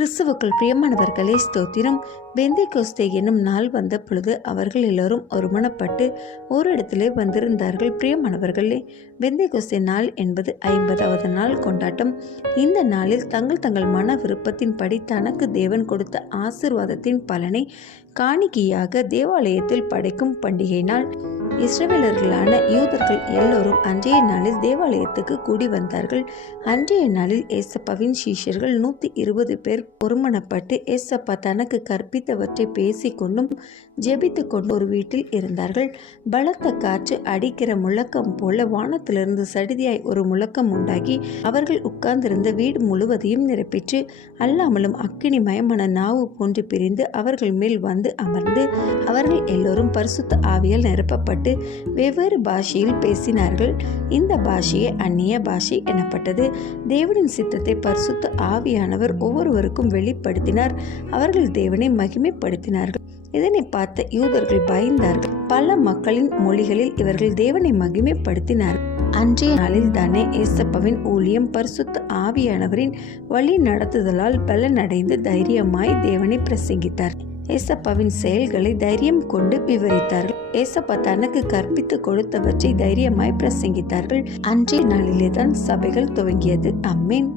கிறிஸ்துவுக்குள் பிரியமானவர்களே ஸ்தோத்திரம். பெந்தேகோஸ்தே என்னும் நாள் வந்த பொழுது அவர்கள் எல்லோரும் ஒருமனப்பட்டு ஓரிடத்திலே வந்திருந்தார்கள். பிரியமானவர்களே, பெந்தேகோஸ்தே நாள் என்பது 50வது நாள் கொண்டாட்டம். இந்த நாளில் தங்கள் மன விருப்பத்தின்படி தனக்கு தேவன் கொடுத்த ஆசீர்வாதத்தின் பலனை காணிக்கையாக தேவாலயத்தில் படைக்கும் பண்டிகை நாள். இஸ்ரவேலர்களான யூதர்கள் எல்லோரும் அன்றைய நாளில் தேவாலயத்துக்கு கூடி வந்தார்கள். அன்றைய நாளில் ஏசப்பாவின் சீஷர்கள் 120 பேர் ஒருமனப்பட்டு ஏசப்பா தனக்கு கற்பித்தவற்றை பேசிக்கொண்டும் ஜெபித்து கொண்டு ஒரு வீட்டில் இருந்தார்கள். பலத்த காற்று அடிக்கிற முழக்கம் போல வானத்திலிருந்து சடிதியாய் ஒரு முழக்கம் உண்டாகி அவர்கள் உட்கார்ந்திருந்த வீடு முழுவதையும் நிரப்பிற்று. அல்லாமலும் அக்கினிமயமான நாவு போன்று பிரிந்து அவர்கள் மேல் வந்து அமர்ந்து அவர்கள் எல்லோரும் பரிசுத்த ஆவியால் நிரப்பப்பட்டு வெவ்வேறு பாஷையில் பேசினார்கள். இந்த பாஷையே அந்நிய பாஷை எனப்பட்டது. தேவனின் சித்தத்தை பரிசுத்த ஆவியானவர் ஒவ்வொருவருக்கும் வெளிப்படுத்தினார். அவர்கள் தேவனை மகிமைப்படுத்தினார்கள். இதனை பார்த்த யூதர்கள் பயந்தார்கள். பல மக்களின் மொழிகளில் இவர்கள் தேவனை மகிமைப்படுத்தினார்கள். அன்றைய நாளில் தானே ஏசப்பாவின் ஊழியம் பரிசுத்த ஆவியானவரின் வழி நடத்துதலால் பலனடைந்து தைரியமாய் தேவனை பிரசங்கித்தார். ஏசப்பாவின் செயல்களை தைரியம் கொண்டு விவரித்தார்கள். ஏசப்பா தனக்கு கற்பித்து கொடுத்தவற்றை தைரியமாய் பிரசங்கித்தார்கள். அன்றைய நாளிலே தான் சபைகள் துவங்கியது. ஆமென்.